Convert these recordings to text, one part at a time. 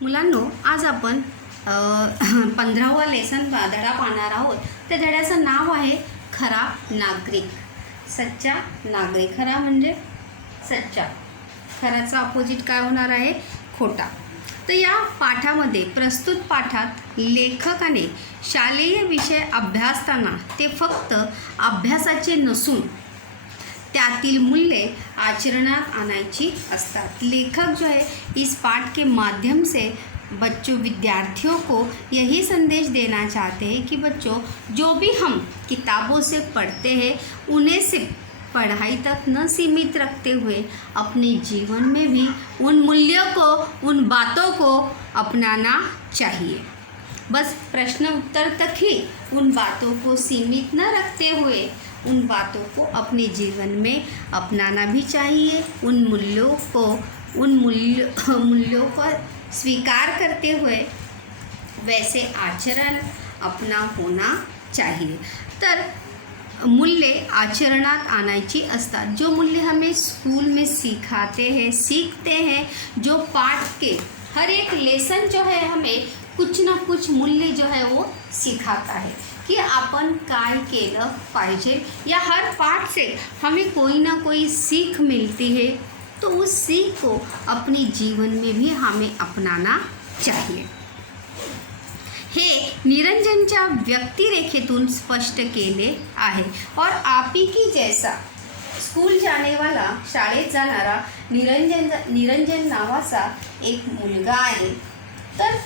मुलांनो, आज आपण 15वा लेसन धडा पाहणार आहोत. त्या धड्याचं नाव आहे खरा नागरिक. सच्चा नागरिक. खरा म्हणजे सच्चा, खराचा अपोजिट काय होणार आहे? खोटा. तर या पाठामध्ये प्रस्तुत पाठात लेखकाने शालेय विषय अभ्यासताना ते फक्त अभ्यासाचे नसून त्यातील मूल्ये आचरणात आनायची असतात. लेखक जो है इस पाठ के माध्यम से विद्यार्थियों को यही संदेश देना चाहते हैं कि बच्चों, जो भी हम किताबों से पढ़ते हैं उन्हें सिर्फ पढ़ाई तक न सीमित रखते हुए अपने जीवन में भी उन मूल्यों को, उन बातों को अपनाना चाहिए. बस प्रश्न उत्तर तक ही उन बातों को सीमित न रखते हुए उन बातों को अपने जीवन में अपनाना भी चाहिए. उन मूल्यों को स्वीकार करते हुए वैसे आचरण अपना होना चाहिए. तर मूल्य आचरणात आणायची असतात. जो मूल्य हमें स्कूल में सीखते हैं, जो पाठ के हर एक लेसन जो है हमें कुछ ना कुछ मूल्य जो है वो सिखाता है कि आपण काय केलं पाहिजे. या हर पाठ से हमें कोई ना कोई सीख मिलती है, तो उस सीख को अपने जीवन में भी हमें अपनाना चाहिए. हे निरंजनच्या व्यक्तिरेखेतून स्पष्ट केले आहे. और आप ही की जैसा स्कूल जाने वाला, शाळेत जाणारा निरंजन नावाचा एक मुलगा आहे. तर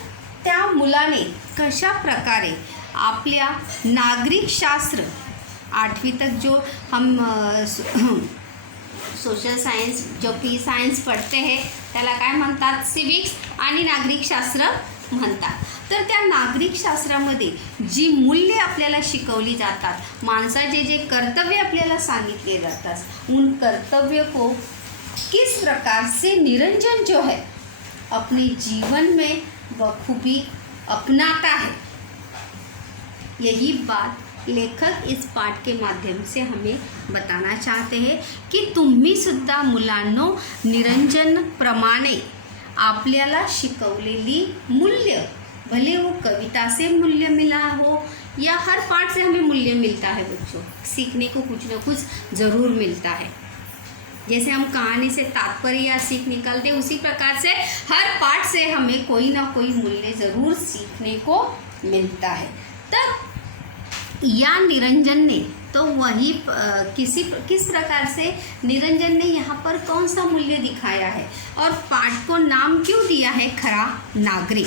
त्या मुलाने कशा प्रकारे आपल्या नागरिक शास्त्र 8वीं तक जो हम सोशल सायन्स जो की सायन्स पढ़ते हैं त्याला काय म्हणतात? सिविक्स आणि नागरिक शास्त्र म्हणतात. तर त्या नागरिक शास्त्रामध्ये जी मूल्ये आपल्याला शिकवली जातात, माणसाचे जे कर्तव्य आपल्याला सांगितले जातात, उन कर्तव्य को किस प्रकार से निरंजन जो है अपने जीवन में बखूबी अपनाता है, यही बात लेखक इस पाठ के माध्यम से हमें बताना चाहते हैं की तुम्ही सुद्धा मुलांनो निरंजन प्रमाणे आपल्याला शिकवलेली मूल्य, भले वो कविता से मूल्य मिला हो या हर पाठ से हमें मूल्य मिलता है. बच्चों, सीखने को कुछ न कुछ ज़रूर मिलता है. जैसे हम कहानी से तात्पर्य या सीख निकालते, उसी प्रकार से हर पाठ से हमें कोई ना कोई मूल्य ज़रूर सीखने को मिलता है. तर या निरंजन ने तो वही किस प्रकार से निरंजन ने यहाँ पर कौन सा मूल्य दिखाया है और पाठ को नाम क्यों दिया है खरा नागरिक,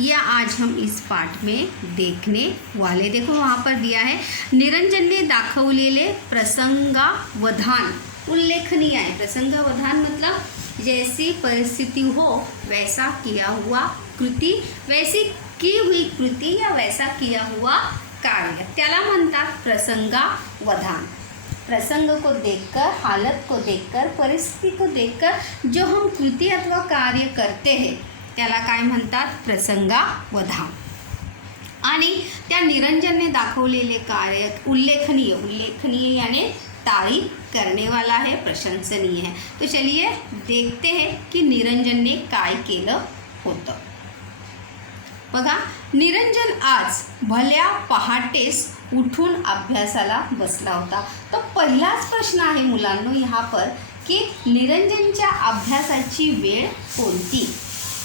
यह आज हम इस पाठ में देखने वाले. देखो वहाँ पर दिया है, निरंजन ने दाखवलेले प्रसंगावधान उल्लेखनीय है. प्रसंगावधान मतलब जैसी परिस्थिति हो वैसा किया हुआ कृति, वैसी की हुई कृति या वैसा किया हुआ कार्य, त्याला म्हणतात प्रसंगावधान. प्रसंग को देखकर, हालत को देखकर, परिस्थिति को देखकर जो हम कृति अथवा कार्य करते हैं त्याला काय म्हणतात? प्रसंगावधान. आणि त्या निरंजनने दाखवलेले कार्य उल्लेखनीय यानी तारीफ करने वाला है, प्रशंसनीय है. तो चलिए देखते हैं कि निरंजन ने काय केलं होतं. बघा, निरंजन आज भल्या पहाटेस उठून अभ्यासाला बसला होता. तो पहिलाच प्रश्न आहे मुलांनो यहाँ पर की निरंजनच्या अभ्यासाची वेळ कोणती.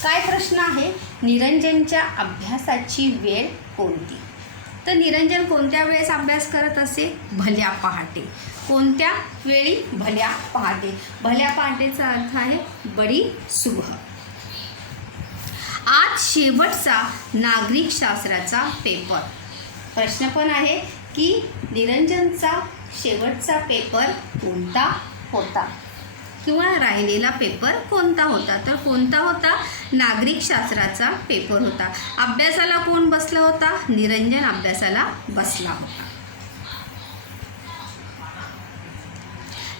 काय प्रश्न आहे? निरंजनच्या अभ्यासाची वेळ कोणती. तर निरंजन कोणत्या वेळेस अभ्यास करत असे? भल्या पहाटे. कोणत्या वेळी? भल्या पहाटे. भल्या पहाटेचा अर्थ आहे बडी सुबह. आज शेवटचा नागरिक शास्त्राचा पेपर. प्रश्न पण आहे की निरंजनचा शेवटचा पेपर कोणता होता किंवा राहिलेला पेपर कोणता होता. तर कोणता होता? नागरिक शास्त्राचा पेपर होता. अभ्यासाला कोण बसला होता? निरंजन अभ्यासाला बसला होता.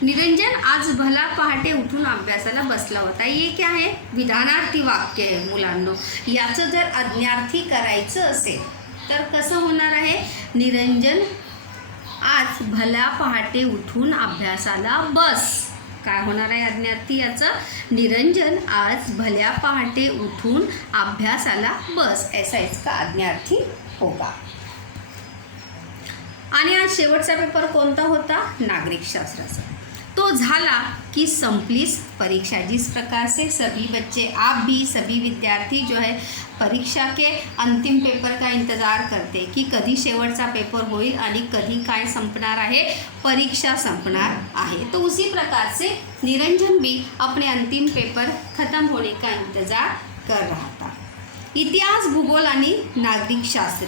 निरंजन आज भला पहाटे उठून अभ्यासाला बसला होता. ये क्या है? विधानार्थी वाक्य आहे मुलांनो. याचं जर आज्ञार्थी करायचं असेल तर कसं होणार आहे? निरंजन आज भला पहाटे उठून अभ्यासाला बस. काय होणार आहे आज्ञार्थी याचं? निरंजन आज भल्या पहाटे उठून अभ्यासाला बस, ऐसा इसका आज्ञार्थी होगा. आणि आज शेवटचा पेपर कोणता होता? नागरिक शास्त्राचा. तो झाला कि संपलीस परीक्षा. जिस प्रकार से सभी बच्चे, आप भी सभी विद्यार्थी जो है परीक्षा के अंतिम पेपर का इंतजार करते कि कधी शेवटचा पेपर होईल आणि कधी काय संपणार आहे, परीक्षा संपणार आहे. तो उसी प्रकार से निरंजन भी अपने अंतिम पेपर खत्म होने का इंतजार कर रहा था. इतिहास, भूगोल आणि नागरिक शास्त्र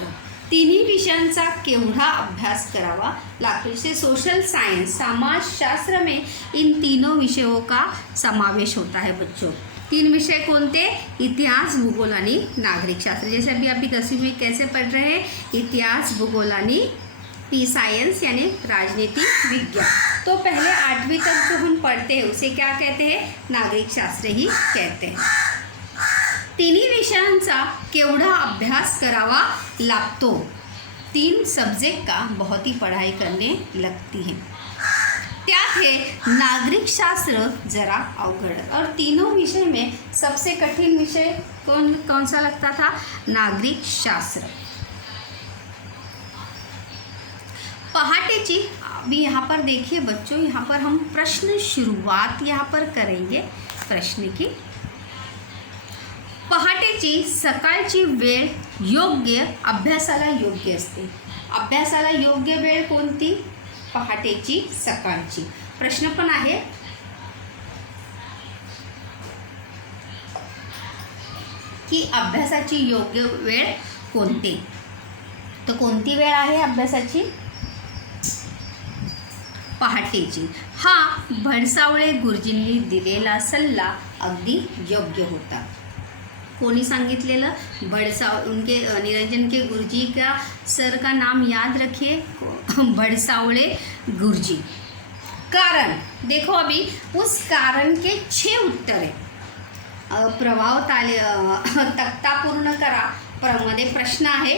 तिन्ही विषयांचा केवढा अभ्यास करावा लागतो. जैसे सोशल साइंस, समाजशास्त्र में इन तीनों विषयों का समावेश होता है बच्चों. 3 विषय कौन थे? इतिहास, भूगोल आणि नागरिक शास्त्र. जैसे अभी 10वीं में कैसे पढ़ रहे हैं? इतिहास, भूगोल आणि साइंस यानी राजनीतिक विज्ञान. तो पहले 8वीं तक जो हम पढ़ते हैं उसे क्या कहते हैं? नागरिक शास्त्र ही कहते हैं. तिन्ही विषयांचा केवढा अभ्यास करावा लागतो? 3 सब्जेक्ट का बहुत ही पढ़ाई करने लगती है. त्यात है नागरिक शास्त्र जरा अवघड. और तीनों विषय में सबसे कठिन विषय कौन सा लगता था? नागरिक शास्त्र. पहाटेची, अभी यहाँ पर देखिए बच्चों, यहाँ पर हम प्रश्न शुरुआत यहाँ पर करेंगे प्रश्न की. पहाटेची सकाळची वेळ योग्य अभ्यासाला योग्य असते. अभ्यासाला योग्य वेळ कोणती? पहाटेची, सकाळची. प्रश्न पण आहे. की अभ्यासाची योग्य वेळ कोणती? तर कोणती वेळ आहे अभ्यासाची? पहाटेची. हा भडसावळे गुरुजींनी दिलेला सल्ला अगदी योग्य होता. कोणी सांगितलेलं? उनके निरंजन के गुरुजी का सर का नाम याद रखिए, भड़सावले गुरुजी. कारण देखो, अभी उस कारण के 6 उत्तर आहे. प्रभाव तक्ता पूर्ण करा मध्ये प्रश्न आहे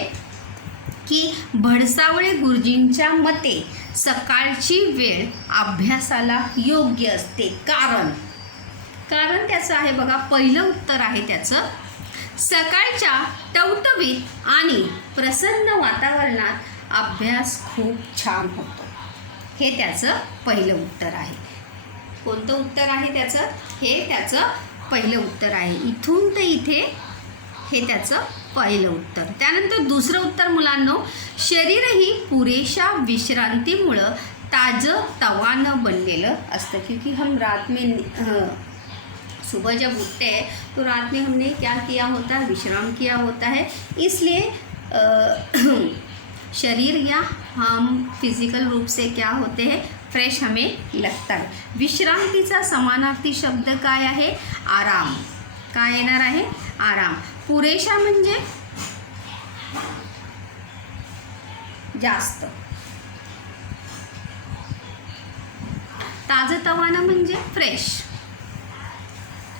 की भडसावळे गुरुजींच्या मते सकाळची वेळ अभ्यासाला योग्य असते. कारण त्याचं आहे बघा, पहिलं उत्तर आहे त्याचं, सकाळच्या टवटवीत आणि प्रसन्न वातावरणात अभ्यास खूप छान होतो. हे त्याचं पहिलं उत्तर आहे. कोणतं उत्तर आहे त्याचं? हे त्याचं पहिलं उत्तर आहे. इथून ते इथे हे त्याचं पहिलं उत्तर. त्यानंतर दुसरं उत्तर मुलांनो, शरीरही पुरेशा विश्रांतीमुळं ताजं तवानं बनलेलं असतं. क्योंकि हम रात में सुबह जब उठते हैं तो रात में हमने क्या किया होता है? विश्राम किया होता है. इसलिए शरीर या हम फिजिकल रूप से क्या होते हैं? फ्रेश हमें लगता है. विश्रांतीचा समानार्थी शब्द काय आहे? आराम. काय येणार आहे? आराम. पुरेशा म्हणजे जास्त. ताजतवाना म्हणजे फ्रेश.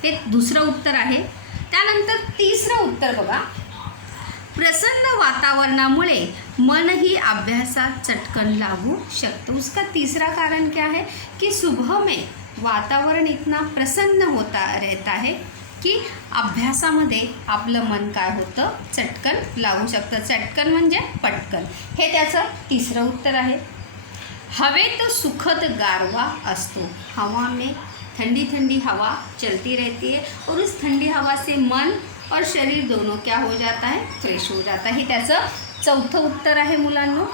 हे दुसरं उत्तर आहे. त्यानंतर तिसरं उत्तर बघा, प्रसन्न वातावरणामुळे मनही अभ्यासात चटकन लागू शकतं. उसका तीसरा कारण क्या है कि सुबह में वातावरण इतना प्रसन्न होता रहता है की अभ्यासामध्ये आपलं मन काय होतं? चटकन लागू शकतं. चटकन म्हणजे पटकन. हे त्याचं तिसरं उत्तर आहे. हवेत सुखद गारवा असतो. हवा में ठंडी ठंडी हवा चलती रहती है और उस ठंडी हवा से मन और शरीर दोनों क्या हो जाता है? फ्रेश हो जाता है. हे त्याचं चौथं उत्तर आहे मुलांनो.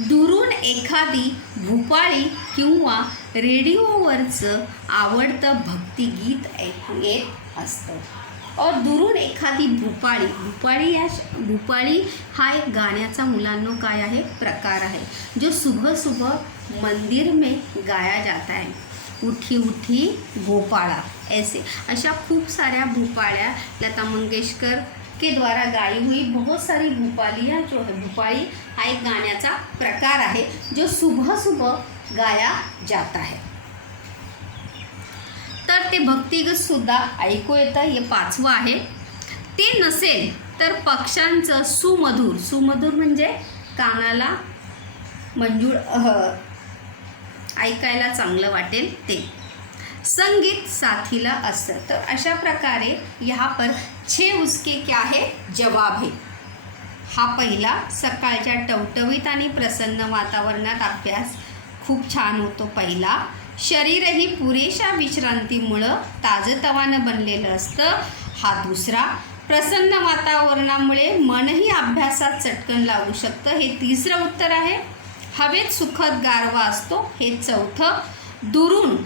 दुरून एखादी भूपाळी किंवा रेडिओवरचं आवडतं भक्तिगीत ऐकू येत असतं. और दुरून एखादी भूपाळी हा एक गाण्याचा मुलांनो काय आहे? प्रकार आहे, जो सुबह सुबह मंदिर में गाया जाता है. उठी उठी भोपाळा, ऐसे अशा खूप साऱ्या भूपाळ्या लता मंगेशकर के द्वारा गाई हुई बहुत सारी भूपालियाँ जो है, भूपाली हा एक गाण्याचा प्रकार आहे जो सुबह सुबह गाया जाता है. तर ते भक्तिगत सुद्धा ऐकू येतं. हे 5वं आहे. ते नसेल तर पक्ष्यांचं सुमधुर म्हणजे कानाला मंजूळ ऐकायला चांगलं वाटेल ते. संगीत साथीला असतं। तर अशा प्रकारे यहाँ पर 6 उसके क्या है जवाब है। हा पहिला सकाळच्या टवटवीत आणि प्रसन्न वातावरणात अभ्यास खूप छान होतो पहिला। शरीरही पुरेशा विश्रांतीमुळं ताजतवानं बनलेलं असतं हा दुसरा। प्रसन्न वातावरणामुळे मनही अभ्यासात चटकन लागू शकतं हे तिसरं उत्तर आहे। हवेत सुखद गारवा असतो हे चौथं। दुरून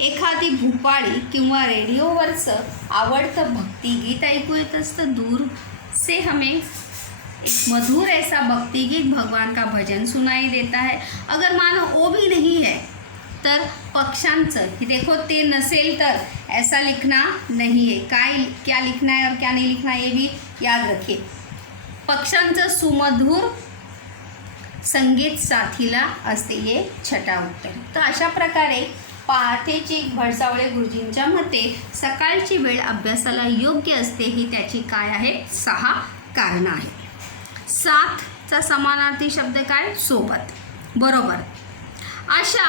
एखादी भूपाळी किंवा रेडिओवरचं आवडतं भक्तिगीत ऐकू येत असतं। दूर से हमें एक मधुर ऐसा भक्तिगीत भगवान का भजन सुनाई देता है। अगर मानो वो भी नहीं है तर पक्ष्यांचं ही देखो ते नसेल तर ऐसा लिखना नहीं है। क्या लिखना है और क्या नहीं लिखना है ये भी याद रखिए। पक्ष्यांचं सुमधुर संगीत साथीला असते हे छठा उत्तर। तर अशा प्रकारे पहाटेची भडसावळे गुरुजींच्या मते सकाळची वेळ अभ्यासाला योग्य असते ही त्याची काय आहे 6 कारणं आहेत। साथचा समानार्थी शब्द काय सोबत बरोबर। अशा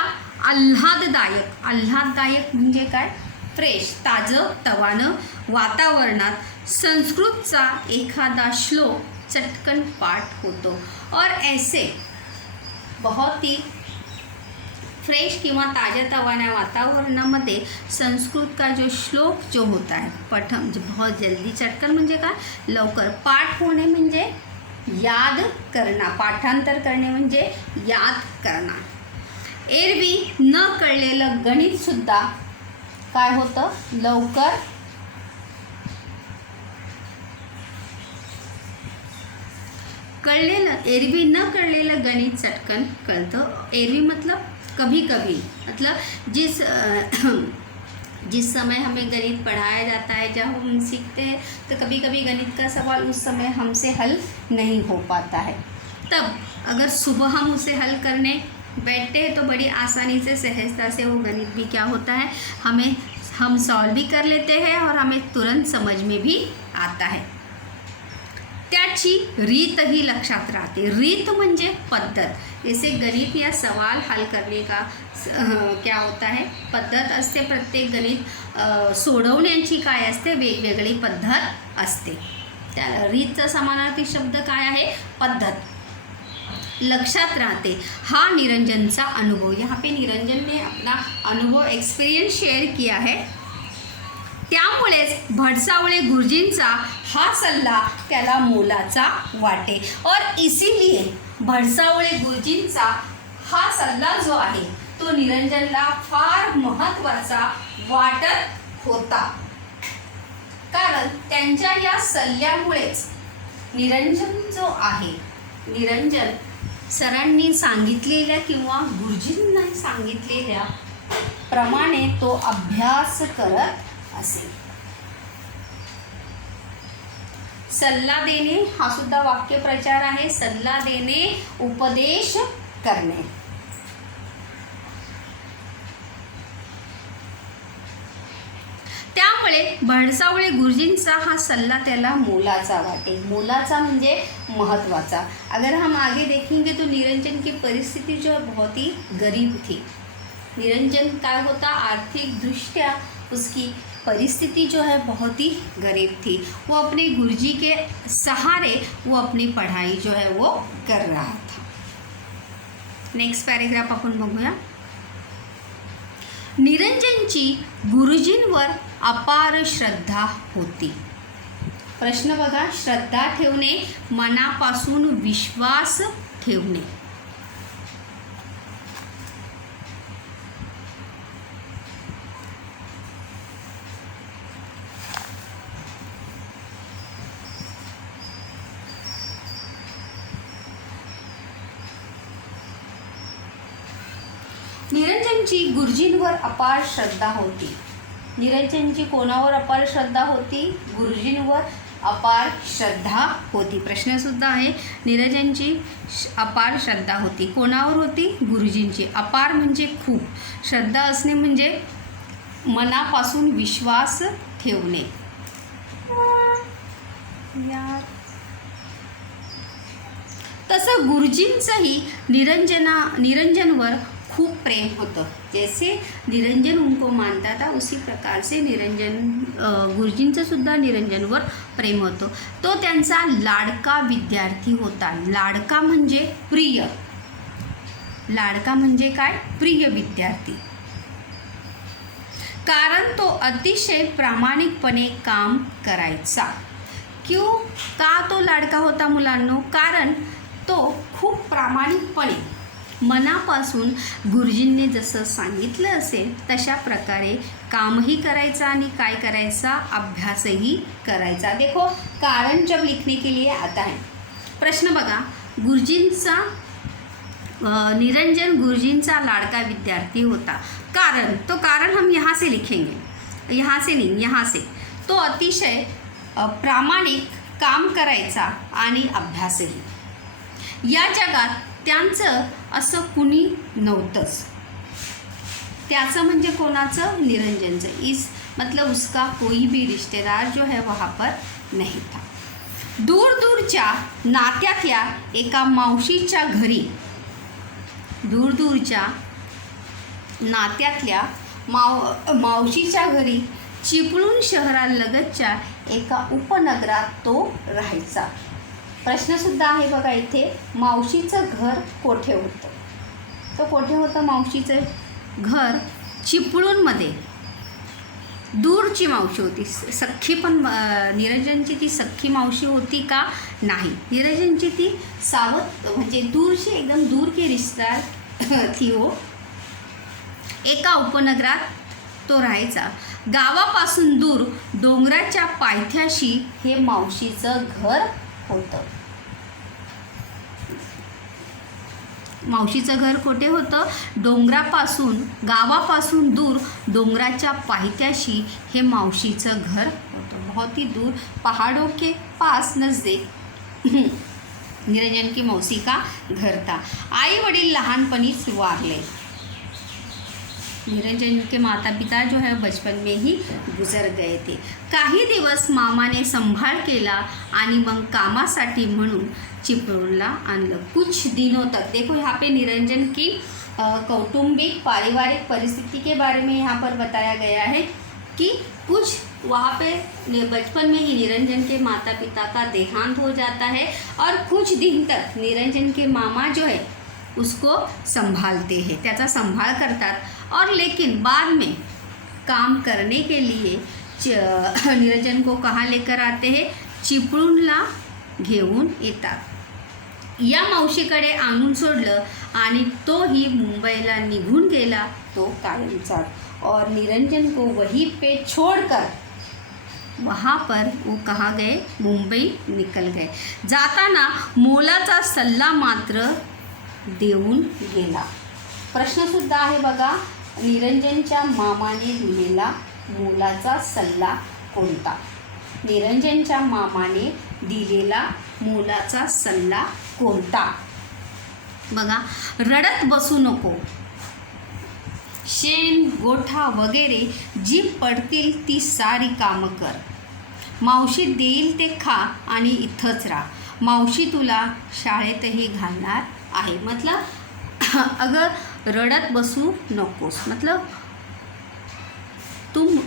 आल्हाददायक म्हणजे काय फ्रेश ताजं तवानं वातावरणात संस्कृतचा एखादा श्लोक चटकन पाठ होतो और ऐसे बहुत ही फ्रेश किंवा ताज़ा तवाना वातावरणामध्ये संस्कृत का जो श्लोक जो होता है पठन म्हणजे बहुत जल्दी चटकन म्हणजे काय लवकर पाठ होणे म्हणजे याद करना पाठांतर करणे म्हणजे याद करना। एरवी न कळलेलं गणितसुद्धा काय होतं लवकर कळलेलं एरवी न कळलेलं गणित चटकन कळतं। एरवी मतलब कभी कभी मतलब जिस समय हमें गणित पढ़ाया जाता है जब हम सीखते हैं तो कभी कभी गणित का सवाल उस समय हमसे हल नहीं हो पाता है। तब अगर सुबह हम उसे हल करने बैठते हैं तो बड़ी आसानी से सहजता से वो गणित भी क्या होता है हम सॉल्व भी कर लेते हैं और हमें तुरंत समझ में भी आता है। त्याची रीत ही लक्षात राहते। रीत म्हणजे पद्धत। जैसे गणित या सवाल हल करने का क्या होता है पद्धत असते। प्रत्येक गणित सोडवण्याची काय असते वेगवेगळी पद्धत असते। त्या रीतचा समानार्थी शब्द काय आहे पद्धत। लक्षात राहते हा निरंजनचा अनुभव। यहाँ पे निरंजन ने अपना अनुभव एक्सपीरियंस शेयर किया है। त्यामुळेच भडसावळे गुरुजींचा हा सल्ला त्याला मोलाचा वाटे और इसीलिए भडसावळे गुरुजींचा हा सल्ला जो आहे तो निरंजनला फार महत्त्वाचा वाटत होता। कारण त्यांच्या या सल्ल्यामुळेच निरंजन जो आहे निरंजन सरांनी सांगितलेल्या किंवा गुरुजींना सांगितलेल्या प्रमाणे तो अभ्यास करत असे। सल्ला देणे हा सुद्धा वाक्यप्रचार आहे। सल्ला देणे उपदेश करणे। त्यामुळे भडसावळे गुरुजींचा हा सल्ला त्याला मोलाचा वाटे। मोलाचा म्हणजे महत्त्वाचा। अगर हम आगे देखेंगे तो निरंजन की परिस्थिति जो है बहुत ही गरीब थी। निरंजन काय होता आर्थिक दृष्टया उसकी परिस्थिति जो है बहुत ही गरीब थी। वो अपने गुरुजी के सहारे वो अपनी पढ़ाई जो है वो कर रहा था। नेक्स्ट पैराग्राफ आपण बघूया। निरंजनची गुरुजींवर अपार श्रद्धा होती। प्रश्न बघा श्रद्धा ठेवणे मनापासून विश्वास ठेवणे। निरंजनची गुरुजींवर अपार श्रद्धा होती। निरंजनची कोणावर अपार श्रद्धा होती गुरुजींवर अपार श्रद्धा होती। प्रश्नसुद्धा आहे निरंजनची अपार श्रद्धा होती कोणावर होती गुरुजींची। अपार म्हणजे खूप श्रद्धा असणे म्हणजे मनापासून विश्वास ठेवणे। तसं गुरुजींचंही निरंजनवर खूप प्रेम होतं. जैसे निरंजन उनको मानता था उसी प्रकार से गुरुजींचं सुद्धा निरंजनवर प्रेम होतं. तो त्यांचा लाडका विद्यार्थी होता. लाडका म्हणजे प्रिय. लाडका म्हणजे काय? प्रिय विद्यार्थी. कारण तो अतिशय प्रामाणिकपणे काम करायचा. क्यों? का तो लाडका होता मुलांनो? कारण तो खूप प्रामाणिकपणे मनापासून गुरुजींनी जसं सांगितलं असेल तशा प्रकारे कामही करायचा आणि काय करायचा? अभ्यासही करायचा. देखो कारण जब लिखने के लिए आता है. प्रश्न बघा, गुरुजींचा निरंजन गुरुजींचा लाडका विद्यार्थी होता. कारण, तो कारण हम यहाँ से लिखेंगे, यहाँ से नहीं, यहाँ से. तो अतिशय प्रामाणिक काम करायचा आणि अभ्यासही. या जगात त्यांचं असं कुणी नव्हतंच. त्याचं म्हणजे कोणाचं? निरंजनचं. इस मतलब उसका कोई भी रिश्तेदार जो है वहाँ पर नहीं था. दूरदूरच्या नात्यातल्या एका मावशीच्या घरी, दूरदूरच्या नात्यातल्या मावशीच्या घरी चिपळूण शहरालगतच्या एका उपनगरात तो राहायचा. प्रश्नसुद्धा आहे बघा इथे, मावशीचं घर कोठे होतं? तो कोठे होतं मावशीचं घर? चिपळूणमध्ये. दूरची मावशी होती. सख्खी पण निरंजनची ती सख्खी मावशी होती का? नाही. निरंजनची ती सावत म्हणजे दूरची, एकदम दूर की रिश्तेदार थी वो. एका उपनगरात तो राहायचा. गावापासून दूर डोंगराच्या पायथ्याशी हे मावशीचं घर होतं. मावशीचं घर कोठे होतं? डोंगरापासून, गावापासून दूर डोंगराच्या पायथ्याशी हे मावशीचं घर होतं. बहुत ही दूर, पहाड़ों के पास नजदीक निरंजन की मौसी का घर था. आई वडील लहानपणीच वारले. निरंजन के माता पिता जो है बचपन में ही गुजर गए थे. काही दिवस मामाने संभाळ केला आणि मग कामासाठी म्हणून चिपळूणला आणलं. कुछ दिनों तक, देखो यहाँ पे निरंजन की कौटुंबिक पारिवारिक परिस्थिति के बारे में यहाँ पर बताया गया है कि कुछ वहाँ पे बचपन में ही निरंजन के माता पिता का देहांत हो जाता है और कुछ दिन तक निरंजन के मामा जो है उसको संभालते हैं, त्याचा संभाळ करतात. और लेकिन बाद में काम करने के लिए निरंजन को कहाँ लेकर आते हैं? चिपळूणला घेऊन येतात. या मावशीकडे आणून सोडलं आणि तोही मुंबईला निघून गेला, तो कायमचा. और निरंजन को वहीं पे छोड़कर वहाँ पर वो कहाँ गए? मुंबई निकल गए. जाताना मोलाचा सल्ला मात्र देऊन गेला. प्रश्नसुद्धा आहे बघा, निरंजनच्या मामाने दिलेला मोलाचा सल्ला कोणता? निरंजनच्या मामाने दिलेला मोलाचा सल्ला कोणता? बघा, रडत बसू नको. शेण गोठा वगैरे जी पडतील ती सारी कामं कर. मावशी देईल ते खा आणि इथंच राहा. मावशी तुला शाळेतही घालणार आहे. मतलब अगर रडत बसू नकोस, मतलब तुम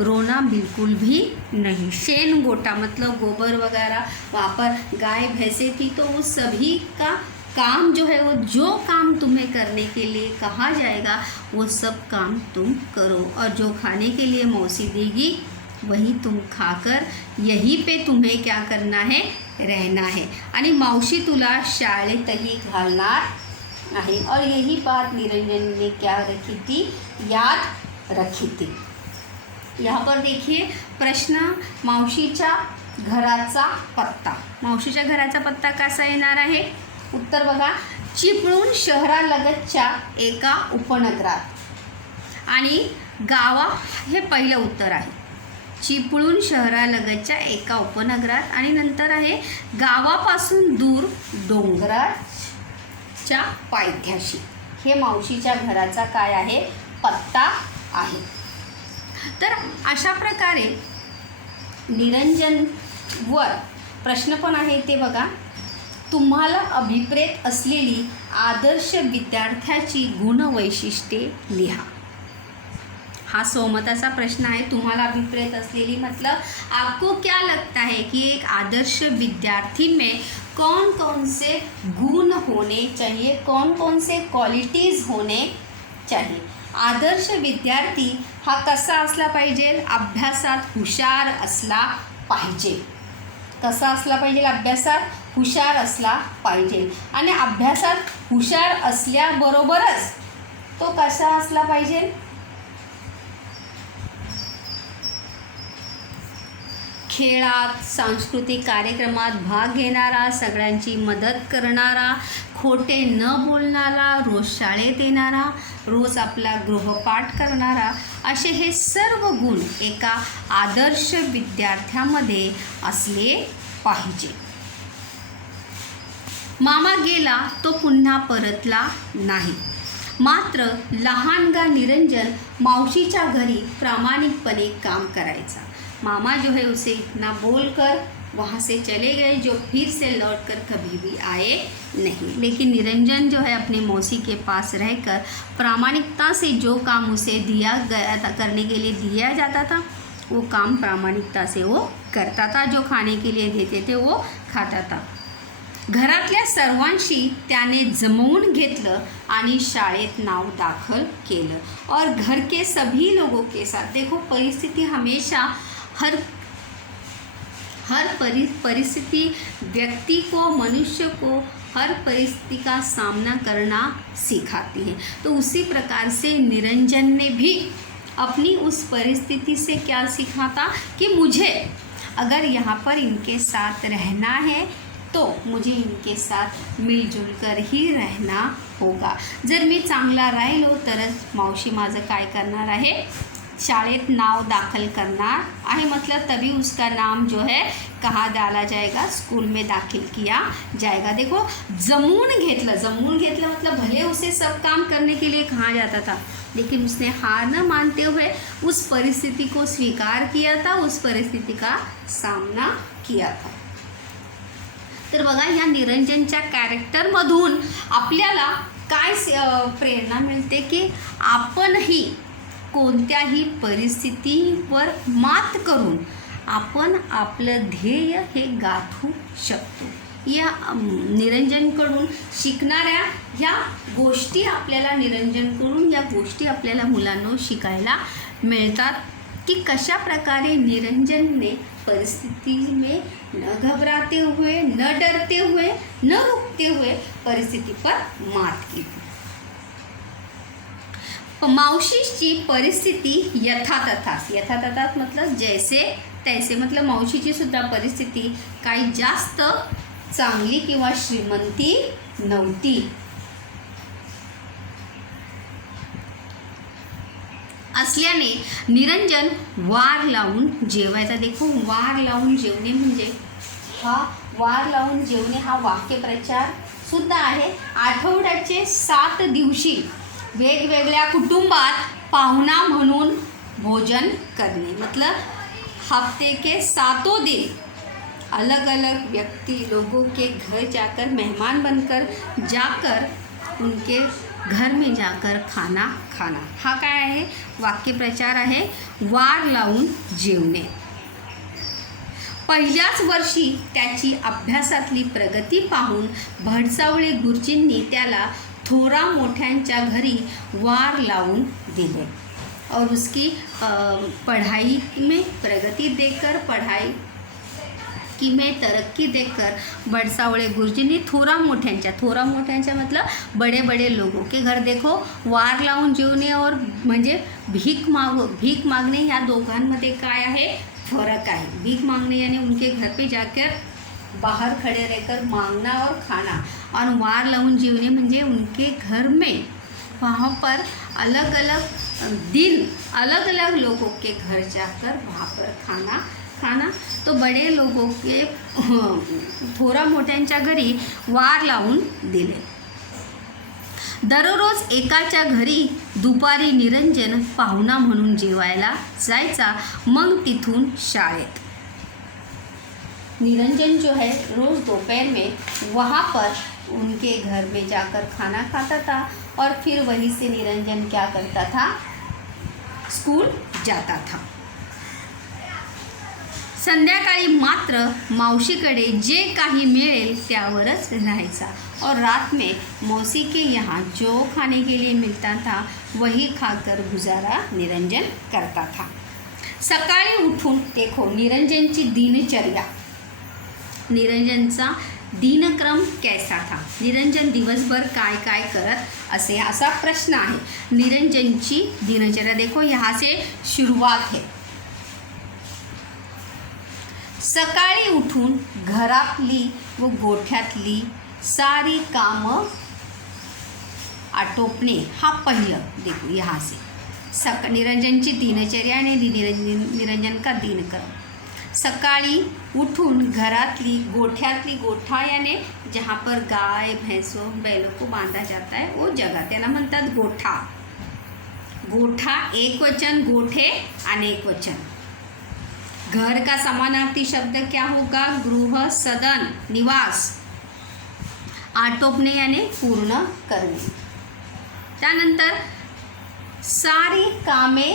रोना बिल्कुल भी नहीं. शेन गोटा मतलब गोबर वगैरह, वहाँ पर गाय भैंसे थी तो वो सभी का काम जो है, वो जो काम तुम्हें करने के लिए कहा जाएगा वो सब काम तुम करो. और जो खाने के लिए मौसी देगी वही तुम खाकर यहीं पे तुम्हें क्या करना है? रहना है. आणि मावशी तुला शाळेतही घालणार आहे. और यही बात निरंजन ने क्या रखी थी? याद रखी थी. यहाँ पर देखिए प्रश्न, मावशीच्या घराचा पत्ता. मावशीच्या घराचा पत्ता कसा येणार आहे? उत्तर बघा, चिपळूण शहरालगतच्या एका उपनगरात. आणि गावा, हे पहिलं उत्तर आहे. चिपळूण शहरालगतच्या एका उपनगरात आणि नंतर आहे गावापासून दूर डोंगराच्या पायथ्याशी. हे मावशीच्या घराचा काय आहे? पत्ता आहे. तर अशा प्रकारे निरंजनवर प्रश्न पण आहे ते बघा. तुम्हाला अभिप्रेत असलेली आदर्श विद्यार्थ्याची गुणवैशिष्ट्ये लिहा। हा सोमताचा प्रश्न आहे। तुम्हाला अभिप्रेत असलेली मतलब आपको क्या लगता है कि एक आदर्श विद्यार्थी में कौन कौन से गुण होने चाहिए, कौन कौन से क्वालिटीज़ होने चाहिए। आदर्श विद्यार्थी हा कसा असला पाहिजे, अभ्यासात हुशार असला पाहिजे। कसा असला पाहिजे, अभ्यासात हुशार असला पाहिजे। आणि अभ्यासात हुशार असल्याबरोबरच तो कसा असला पाहिजे, खेळात, सांस्कृतिक कार्यक्रमात भाग घेणारा, सगळ्यांची मदत करणारा, खोटे न बोलणारा, रोज शाळेत येणारा, रोज आपला गृहपाठ करणारा, असे हे सर्व गुण एका आदर्श विद्यार्थ्यामध्ये असले पाहिजे। मामा गेला तो पुन्हा परतला नाही, मात्र लहानगा निरंजन मावशीच्या घरी प्रामाणिकपणे काम करायचा। मामा जो है उसे इतना बोलकर वहाँ से चले गए जो फिर से लौटकर कभी भी आए नहीं, लेकिन निरंजन जो है अपने मौसी के पास रहकर प्रामाणिकता से जो काम उसे दिया गया था, करने के लिए दिया जाता था, वो काम प्रामाणिकता से वो करता था। जो खाने के लिए देते थे वो खाता था। घरातल्या सर्वांशी त्याने जमवून घेतलं आणि शाळेत नाव दाखल केलं और घर के सभी लोगों के साथ, देखो परिस्थिति हमेशा हर परिस्थिति व्यक्ति को, मनुष्य को हर परिस्थिति का सामना करना सिखाती है। तो उसी प्रकार से निरंजन ने भी अपनी उस परिस्थिति से क्या सीखा था कि मुझे अगर यहाँ पर इनके साथ रहना है तो मुझे इनके साथ मिळजुल कर ही रहना होगा। जर मी चांगला राहिलो तरच मावशी माझं काय करणार आहे, शाळेत नाव दाखल करणार आहे, मतलब तभी उसका नाम जो है कहाँ डाला जाएगा, स्कूल में दाखिल किया जाएगा। देखो जमून घेतलं मतलब भले उसे सब काम करने के लिए कहा जाता था, लेकिन उसने हार न मानते हुए उस परिस्थिति को स्वीकार किया था, उस परिस्थिति का सामना किया था। तर बघा ह्या निरंजनच्या कॅरेक्टरमधून आपल्याला काय प्रेरणा मिळते की आपणही कोणत्याही परिस्थितीवर मात करून आपण आपलं ध्येय हे गाठू शकतो। या निरंजनकडून शिकणाऱ्या ह्या गोष्टी आपल्याला निरंजनकडून या गोष्टी आपल्याला मुलांना शिकायला मिळतात कि कशा प्रकारे निरंजन ने परिस्थिति में न घबराते हुए, न डरते हुए, न रुकते हुए परिस्थिति पर मात की। मावशीची परिस्थिती यथातथाच मतलब जैसे तैसे, मतलब मावशीची सुद्धा परिस्थिती काही जास्त चांगली किंवा श्रीमंती नव्हती। असल्याने निरंजन वार लावून जेवायचा। देखो वार लावून जेवणे म्हणजे वार लावून जेवणे हा वाक्यप्रचार सुद्धा आहे। आठवड्याचे 7 दिवशी वेगवेगळ्या कुटुंबात पाहुणा म्हणून भोजन करणे, मतलब हफ्ते के 7 दिन अलग अलग व्यक्ति लोगों के घर जाकर, मेहमान बनकर जाकर उनके घर में जाकर खाना खाना, हा काय आहे, वाक्यप्रचार आहे वार लावून जेवणे। पहिल्याच वर्षी त्याची अभ्यासातली प्रगती पाहून भडसावळे गुरुजींनी त्याला थोरा मोठ्यांच्या घरी वार लावून दिले और उसकी पढ़ाई में प्रगति देखकर, पढ़ाई की में तरक्की देखकर भडसावळे गुरुजी ने थोरा मोठ्यांच्या मतलब बड़े बड़े लोगों के घर, देखो वार लावून जेवणे और म्हणजे भीक मागणे ह्या दोघांमध्ये काय आहे, फरक आहे। भीक मांगने यानी उनके घर पे जाकर बाहर खड़े रहकर मांगना और खाना, और वार लावून जीवने म्हणजे उनके घर में वहाँ पर अलग अलग दिन अलग अलग लोगों के घर जाकर वहाँ पर खाना। तो बड़े लोगों के थोरा मोठ्यांच्या घरी वार लावून दिले। दररोज एकाच्या घरी दुपारी निरंजन पाहुणा म्हणून जेवायला जायचा, मग तिथून शाळेत। निरंजन जो है रोज़ दोपहर में वहाँ पर उनके घर में जाकर खाना खाता था और फिर वहीं से निरंजन क्या करता था, स्कूल जाता था। संध्याकाळी मात्र मावशीकडे जे काही मिळेल त्यावरच राहायचा और रात में मौसी के यहाँ जो खाने के लिए मिलता था वही खाकर गुजारा निरंजन करता था। सकाळी उठून देखो निरंजनची दिनचर्या, निरंजनचा दिनक्रम कैसा था, निरंजन दिवसभर काय काय करत असे, असा प्रश्न आहे। निरंजनची दिनचर्या देखो यहाँ से शुरुआत है। सकाळी उठून घरातली व गोठ्यातली सारी कामं आटोपणे, हा पहिलं देखो यहाँ से निरंजनची दिनचर्या आणि निरंजन का दिनक्रम। सकाळी उठून घरातली गोठ्यातली, गोठा यानी जहाँ पर गाय भैंसों बैलों को बांधा जाता है वो जगह, त्याला म्हणतात गोठा। गोठा एक वचन, गोठे अनेक वचन। घर का समानार्थी शब्द क्या होगा, गृह, सदन, निवास। आटोपणे यानी पूर्ण करणे। त्यानंतर सारी कामे,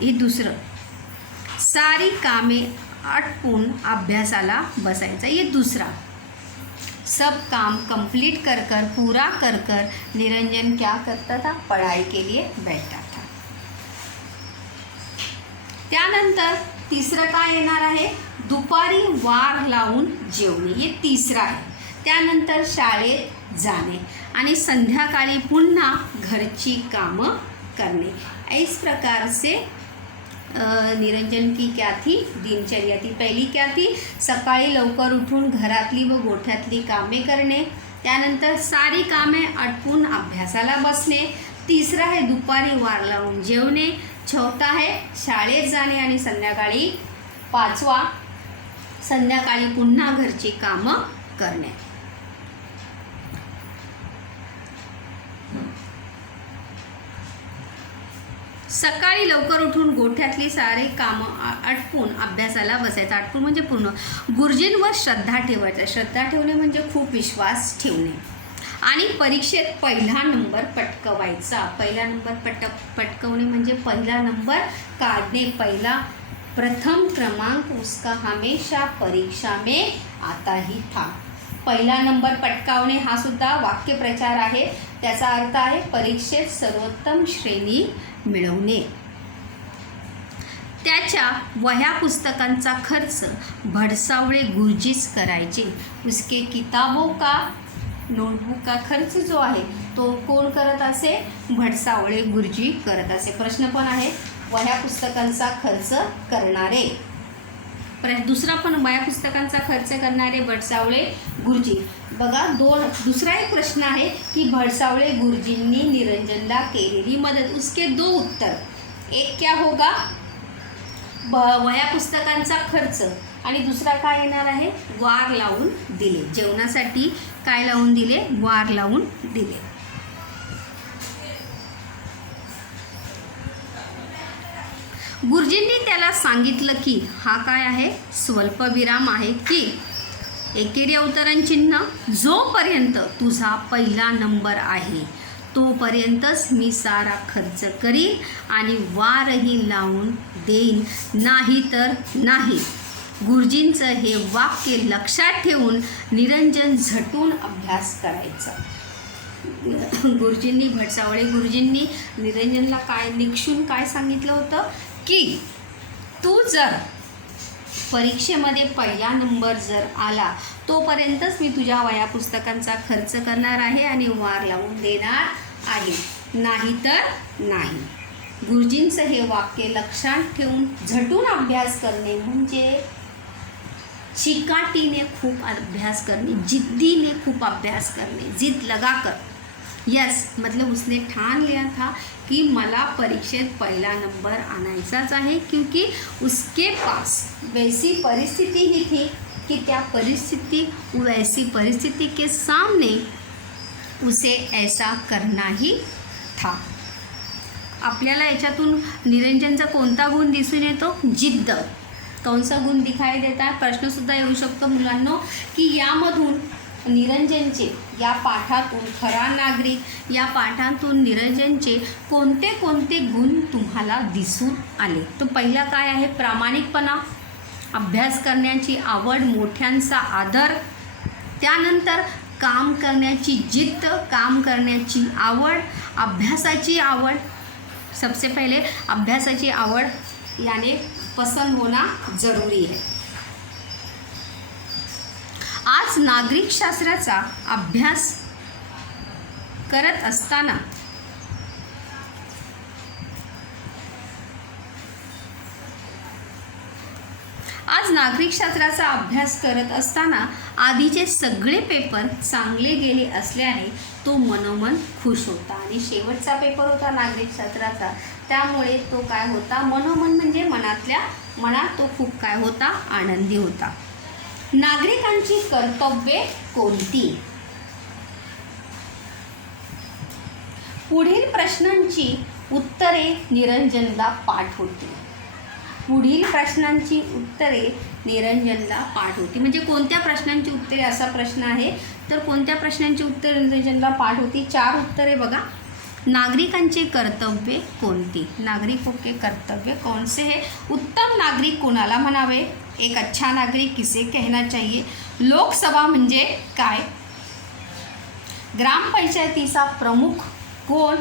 हे दुसरं, सारी कामे आटपून अभ्यासाला बसायचा, ये दूसरा। सब काम कंप्लीट कर कर, पूरा कर कर निरंजन क्या करता था, पढ़ाई के लिए बैठता था। त्यानंतर तिसरं काय येणार आहे, दुपारी वार लावून जेवणे, ये तिसरा आहे। त्यानंतर शाळेत जाणे आणि संध्याकाळी पुन्हा घरची कामं करणे। इस प्रकार से निरंजन की क्या थी, दिनचर्या थी। पहली क्या थी, सकाळी लवकर उठून घरातली व गोठ्यातली कामे करणे, त्यानंतर सारी कामे आटपून अभ्यासाला बसणे, तिसरा है दुपारी वार लावून जेवणे, चौथा है शाळेत जाणे आणि संध्याकाळी, पाचवा संध्याकाळी पुन्हा घरची कामं करणे। सकाळी लवकर उठून गोठ्यातली सारे कामं आटपून अभ्यासाला बसायचं, आटपून म्हणजे पूर्ण। गुरुजींवर श्रद्धा ठेवायचा, श्रद्धा ठेवणे म्हणजे खूप विश्वास ठेवणे आणि परीक्षेत पहिला नंबर पटकवायचा। पहिला नंबर पटकवणे म्हणजे पहिला नंबर काढणे, पहिला प्रथम क्रमांक उसका हमेशा परीक्षा में आता ही था। पहिला नंबर पटकावणे हा सुद्धा वाक्यप्रचार आहे, त्याचा अर्थ आहे परीक्षेत सर्वोत्तम श्रेणी मिळवणे। त्याच्या वह्या पुस्तकांचा खर्च भडसावळे गुरुजीच करायचे। उसके किताबों का, नोटबुक का खर्च जो आहे तो कोण करत असे, भडसावळे गुरुजी करत असे। प्रश्न पण आहे, वह्या पुस्तकांचा खर्च करणारे, दुसरा पण वह्या पुस्तकांचा खर्च करणारे भडसावळे गुरुजी। बघा दुसरा एक प्रश्न आहे की भडसावळे गुरुजींनी निरंजनला केलेली मदत, उसके दो उत्तर। एक क्या होगा, वह्या पुस्तकांचा खर्च, आणि दुसरा काय येणार आहे, वार लावून दिले, जेवणासाठी काय लावून दिले, वार लावून दिले। गुरुजींनी त्याला सांगितलं की हा काय आहे, स्वल्पविराम आहे की एकेरी अवतरण चिन्ह, जोपर्यंत तुझा पहिला नंबर आहे तोपर्यंतच मी सारा खर्च करीन आणि वारही लावून देईन, नाही तर नाही। गुरुजींचं हे वाक्य लक्षात ठेवून निरंजन झटून अभ्यास करायचा। गुरुजींनी, भडसावळे गुरुजींनी निरंजनला काय निक्षून काय सांगितलं होतं की तू जर परीक्षेमध्ये पहिला नंबर जर आला तोपर्यंतच मी तुझ्या वह्या पुस्तकांचा खर्च करणार आहे आणि वार लावून देणार आहे, नाहीतर नाही। गुरुजींचं हे वाक्य लक्षात ठेवून झटून अभ्यास करणे म्हणजे चिकाटीने खूप अभ्यास करणे, जिद्दीने खूप अभ्यास करणे, जिद लगाकर। यस, मतलब उसने ठान लिया था कि मला परीक्षेत पहिला नंबर आणायचाच आहे, क्योंकि उसके पास वैसी परिस्थिति ही थी कि त्या वैसी परिस्थिति के सामने उसे ऐसा करना ही था। आपल्याला याच्यातून निरंजनचा कोणता गुण दिसून येतो, जिद्द। कौन सा गुण दिखाई देता है? प्रश्नसुद्धा येऊ शकतो मुलांनो की यामधून निरंजनचे, या पाठातून खरा नागरिक या पाठातून निरंजनचे कोणते कोणते गुण तुम्हाला दिसून आले? तो पहिला काय आहे? प्रामाणिकपणा, अभ्यास करण्याची आवड, मोठ्यांचा आदर, त्यानंतर काम करण्याची जिद्द, काम करण्याची आवड, अभ्यासाची आवड. सबसे पहले अभ्यासाची आवड याने पसंद होना जरूरी है. आज नागरिकशास्त्राचा अभ्यास करत असताना आधीचे सगळे पेपर चांगले गेले असल्याने तो मनोमन खुश होता आणि शेवटचा पेपर होता नागरिकशास्त्राचा, त्यामुळे तो काय होता? मनोमन म्हणजे मनात तो खूप काय होता? आनंदी होता. नागरिकांची कर्तव्ये कोणती? पुढील प्रश्नांची उत्तरे निरंजनला पाठ होती. म्हणजे कोणत्या प्रश्नांची उत्तरे असा प्रश्न आहे, तर कोणत्या प्रश्नांची उत्तरे निरंजनला पाठ होती? 4 उत्तरे बघा. नागरिकांचे कर्तव्ये कोणती? नागरिकों के कर्तव्य कौन से है? उत्तम नागरिक कोणाला म्हणावे? एक अच्छा नागरिक किसे कहना चाहिए? लोकसभा म्हणजे काय? ग्रामपंचायतीचा प्रमुख कोण?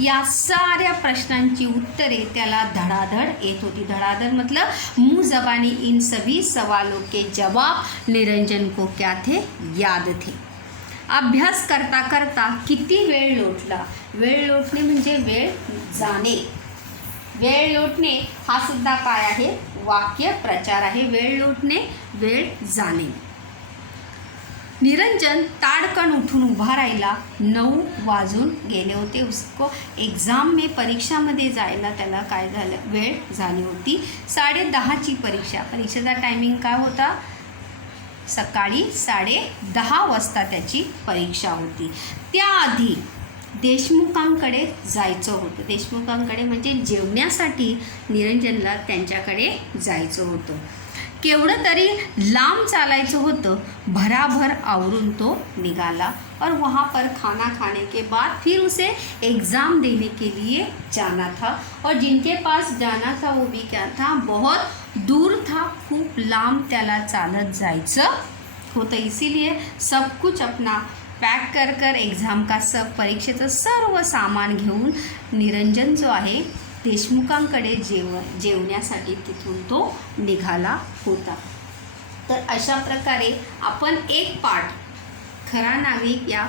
या साऱ्या प्रश्नांची उत्तरे त्याला धडाधड येत होती. धडाधड मतलब मुँह ज़बानी इन सभी सवालों के जवाब निरंजन को क्या थे? याद थे. अभ्यास करता करता किती वेळ लोटला? वेळ लोटणे म्हणजे वेळ जाणे. वेळ लोटणे हा सुद्धा काय आहे? वाक्य प्रचार आहे. वेळ लोटणे, वेळ जाणे. निरंजन ताडकन उठून उभा राहिला. 9 वाजून गेले होते. उसको एग्जाम में परीक्षामध्ये जायला त्याला काय झालं? वेळ झाली होती. 10:30ची परीक्षा. परीक्षेचा टायमिंग काय होता? सकाळी 10:30 वाजता त्याची परीक्षा होती. त्याआधी देशमुखांकडे जायचं होतं. देशमुखांकडे म्हणजे जेवण्यासाठी निरंजनला त्यांच्याकडे जायचं होतं. केवढं तरी लांब चालायचं होतं. भराभर आवरून तो निघाला और वहाँ पर खाना खाने के बाद फिर उसे एग्ज़ाम देने के लिए जाना था. और जिनके पास जाना था वो भी क्या था? बहुत दूर था. खूप लांब त्याला चालत जायचं होतं. इसीलिए सब कुछ अपना पॅक कर एग्ज़ाम का सब परीक्षेचं सर्व सामान घेऊन निरंजन जो आहे देशमुखांकडे जेवण्यासाठी तिथून तो निघाला होता. तर अशा प्रकारे आपण एक पाठ खरा नागरिक या